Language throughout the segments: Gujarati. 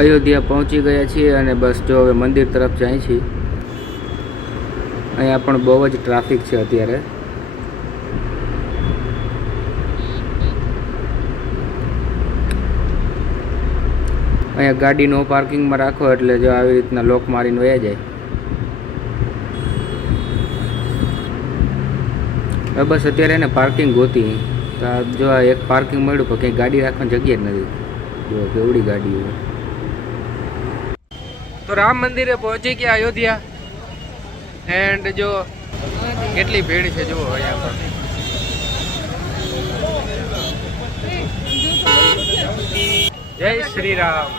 અયોધ્યા પહોંચી ગયા છીએ અને બસ જો હવે મંદિર તરફ જાય છીએ. અહીંયા પણ બહુ જ ટ્રાફિક છે અત્યારે. અહીંયા ગાડી નો પાર્કિંગમાં રાખો એટલે જો આવી રીતના લોક મારીને વયા જાય. હવે બસ અત્યારે એને પાર્કિંગ ગોતી તો જો આ એક પાર્કિંગ મળ્યું પણ કંઈ ગાડી રાખવાની જગ્યા જ નથી. જો કેવડી ગાડી હોય. તો રામ મંદિરે પહોંચી ગયા અયોધ્યા. એન્ડ જો કેટલી ભીડ છે જુઓ અહીંયા પર. જય શ્રી રામ.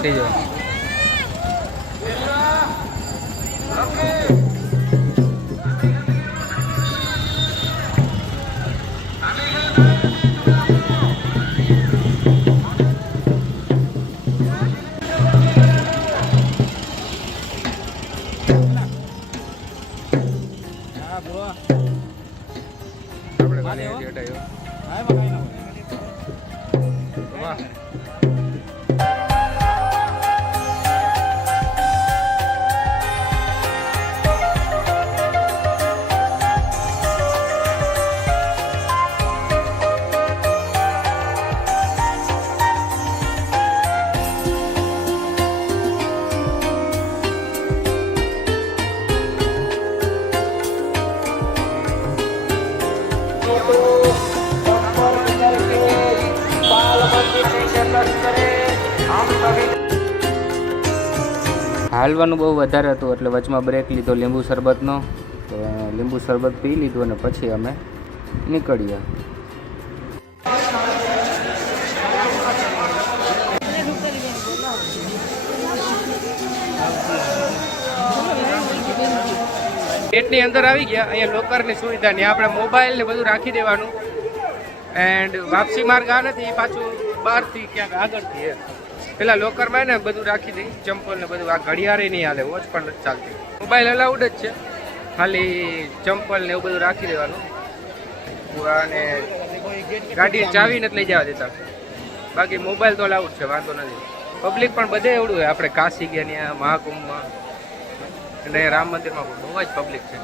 હટી જાઓ. હાલવાનું બહુ વધારે હતું એટલે વચમાં બ્રેક લીધો લીંબુ શરબતનો. તો લીંબુ શરબત પી લીધું અને પછી અમે નીકળ્યા. ગેટની અંદર આવી ગયા. અહીંયા લોકરની સુવિધા નહીં, આપણે મોબાઈલ ને બધું રાખી દેવાનું. એન્ડ વાપસી માર્ગ આ નથી, પાછું બહારથી ક્યાંક આગળથી પેલા લોકરમાં ને બધું રાખી દઈ, ચંપલ ને બધું. આ ઘડિયાળે નહીં હાલે, વોચ પણ નથી ચાલતી. મોબાઈલ અલાઉડ જ છે, ખાલી ચંપલ ને એવું બધું રાખી દેવાનું. અને ગાડી ચાવી નથી લઈ જવા દેતા, બાકી મોબાઈલ તો અલાઉડ છે, વાંધો નથી. પબ્લિક પણ બધે એવડું હોય. આપણે કાશી ગયા ત્યાં મહાકુંભમાં અને રામ મંદિરમાં પણ બહુ જ પબ્લિક છે.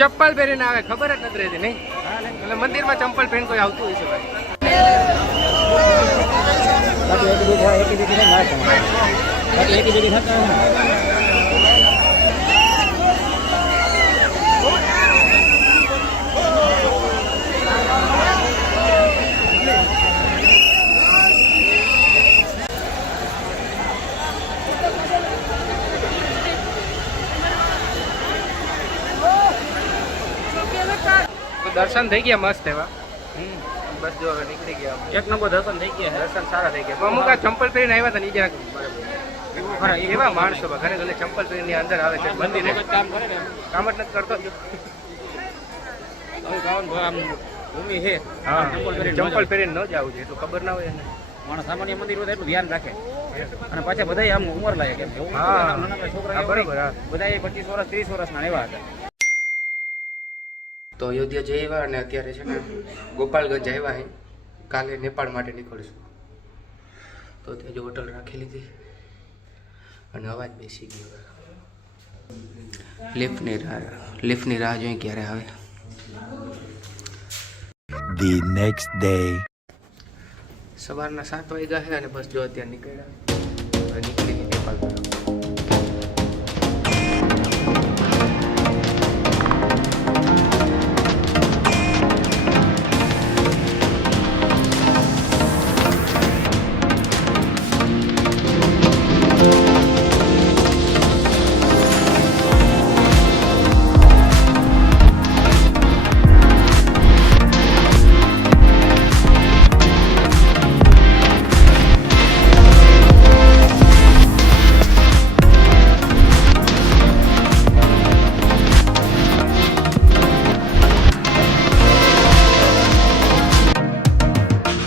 ચપ્પલ પહેરીને આવે ખબર જ નથી રહેતી નહીં. એટલે મંદિરમાં ચંપલ પહેરીને કોઈ આવતું હોય છે દર્શન થઈ ગયા મસ્ત એવા. બસ જો હવે નીકળી ગયા. એક નંબર દર્શન થઈ ગયા છે. દર્શન સારા થઈ ગયા. અમુક આ ચંપલ પહેરીને આવ્યા હતા નીચે. એવા માણસો ઘરે ઘરે ચંપલ પહેરીને અંદર આવે છે મંદિરે. કામ કરે ને કામ જ નથી કરતો. ભૂમિ છે. હા, ચંપલ પહેરીને ન જવું જોઈએ એટલું ખબર ના હોય એને. માણસ સામાન્ય મંદિર હોય એટલું ધ્યાન રાખે. અને પાછા બધા આમ ઉંમર લાગે કેમ છોકરા બરોબર. બધા 25 વર્ષ 30 વર્ષના એવા હતા. તો અયોધ્યા જઈ આવ્યા અને અત્યારે છે ને ગોપાલગંજ આવ્યા છે. કાલે નેપાળ માટે નીકળશું. તો ત્યાં જો હોટલ રાખી લીધી અને અવાજ બેસી ગયો. લિફ્ટની રાહ જોઈ ક્યારે આવે. The next day. સવારના 7 વાગ્યા છે અને બસ જો અત્યારે નીકળ્યા. હવે નીકળી ગઈ નેપાળ તરફ.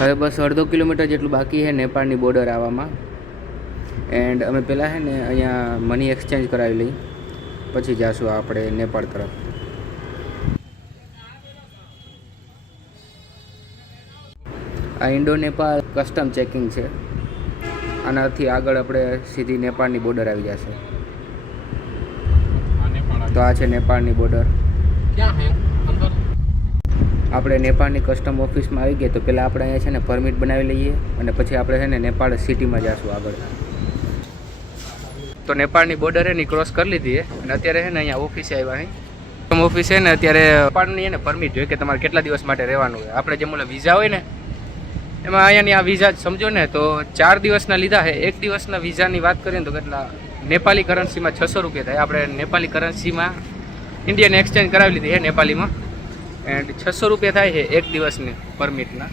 હવે બસ અડધો કિલોમીટર જેટલું બાકી છે નેપાળની બોર્ડર આવવામાં. એન્ડ અમે પહેલાં છે ને અહીંયા મની એક્સચેન્જ કરાવી લઈ પછી જાશું આપણે નેપાળ તરફ. આ ઇન્ડો નેપાળ કસ્ટમ ચેકિંગ છે. આનાથી આગળ આપણે સીધી નેપાળની બોર્ડર આવી જશે. તો આ છે નેપાળની બોર્ડર. ક્યાં હે અંદર? આપણે નેપાળની કસ્ટમ ઓફિસમાં આવી ગયા તો પહેલાં આપણે અહીંયા છે ને પરમિટ બનાવી લઈએ અને પછી આપણે છે ને નેપાળ સિટીમાં જઈશું આગળ. તો નેપાળની બોર્ડર એની ક્રોસ કરી લીધી અને અત્યારે છે ને અહીંયા ઓફિસે આવ્યા છે. કસ્ટમ ઓફિસ છે ને અત્યારે નેપાળની એને પરમિટ જોઈએ કે તમારે કેટલા દિવસ માટે રહેવાનું હોય. આપણે જે મોલા વિઝા હોય ને એમાં અહીંયાની આ વિઝા સમજો ને તો 4 દિવસના લીધા છે. 1 દિવસના વિઝાની વાત કરીએ ને તો કેટલા નેપાળી કરન્સીમાં 600 રૂપિયા થાય. આપણે નેપાળી કરન્સીમાં ઇન્ડિયન એક્સચેન્જ કરાવી લીધી છે નેપાળીમાં. એન્ડ 600 રૂપિયા થાય છે 1 દિવસની પરમિટના.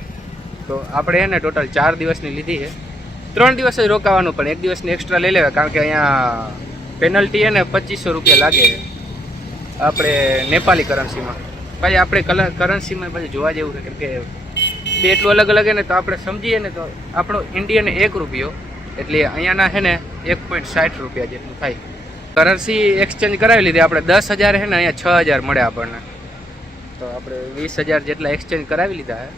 તો આપણે એને ટોટલ 4 દિવસની લીધી છે. 3 દિવસ જ રોકાવાનું પણ 1 દિવસની એક્સ્ટ્રા લઈ લેવા કારણ કે અહીંયા પેનલ્ટી એને 2500 રૂપિયા લાગે આપણે નેપાળી કરન્સીમાં. પછી આપણે કરન્સીમાં પછી જોવા જેવું છે કેમ કે બે એટલું અલગ અલગ ને તો આપણે સમજીએ ને તો આપણો ઇન્ડિયન 1 રૂપિયો એટલે અહીંયાના છે ને 1.60 રૂપિયા જેટલું થાય. કરન્સી એક્સચેન્જ કરાવી લીધી આપણે 10,000 છે ને અહીંયા 6,000 મળે આપણને. તો આપણે 20,000 જેટલા એક્સચેન્જ કરાવી લીધા છે.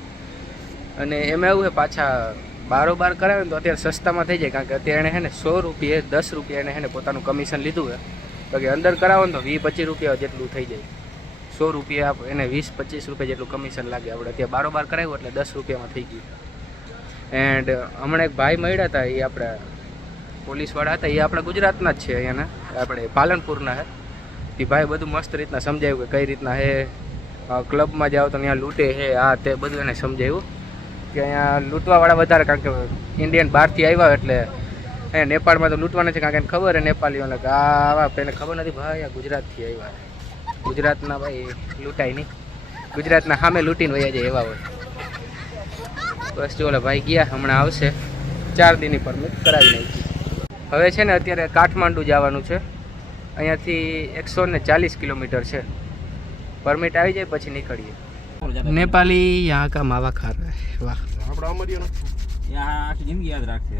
અને એમાં એવું છે પાછા બારોબાર કરાવે ને તો અત્યારે સસ્તામાં થઈ જાય કારણ કે અત્યારે એને છે ને 100 રૂપિયા 10 રૂપિયા એને છે ને પોતાનું કમિશન લીધું છે. બાકી અંદર કરાવો ને તો 20-25 રૂપિયા જેટલું થઈ જાય. 100 રૂપિયા એને 20-25 રૂપિયા જેટલું કમિશન લાગે. આપણે અત્યારે બારોબાર કરાવ્યું એટલે 10 રૂપિયામાં થઈ ગયું. એન્ડ હમણાં એક ભાઈ મળ્યા હતા એ આપણે પોલીસવાળા હતા. એ આપણા ગુજરાતના જ છે અહીંયાના આપણે પાલનપુરના છે. એ ભાઈ બધું મસ્ત રીતના સમજાવ્યું કે કઈ રીતના છે. ક્લબમાં જાઓ તો ત્યાં લૂંટે છે આ તે બધું એને સમજાવ્યું કે અહીંયા લૂંટવાવાળા વધારે કારણ કે ઇન્ડિયન બહારથી આવ્યા એટલે અહીંયા નેપાળમાં તો લૂંટવાના છે કારણ કે એને ખબર છે નેપાળીઓને કે આવા એને ખબર નથી ભાઈ આ ગુજરાતથી આવ્યા. ગુજરાતના ભાઈ લૂંટાય નહીં. ગુજરાતના સામે લૂંટીને વયા જાય એવા હોય. બસ જો ઓલા ભાઈ ગયા હમણાં આવશે. 4 દિનની પરમિટ કરાવી નાખી. હવે છે ને અત્યારે કાઠમાંડુ જવાનું છે. અહીંયાથી 140 કિલોમીટર છે. પરમિટ આવી જાય પછી નીકળીએ. નેપાળી યહાં કા માવા ખા રહા હૈ. વાહ આપણા અમરિયાનો યહાં આખી જિંદગી યાદ રાખશે.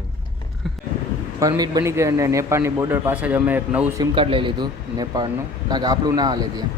પરમિટ બની ગઈ અને નેપાળની બોર્ડર પાસે જ અમે એક નવું સિમ કાર્ડ લઈ લીધું નેપાળનું કારણ કે આપણું ના હાલે ત્યાં.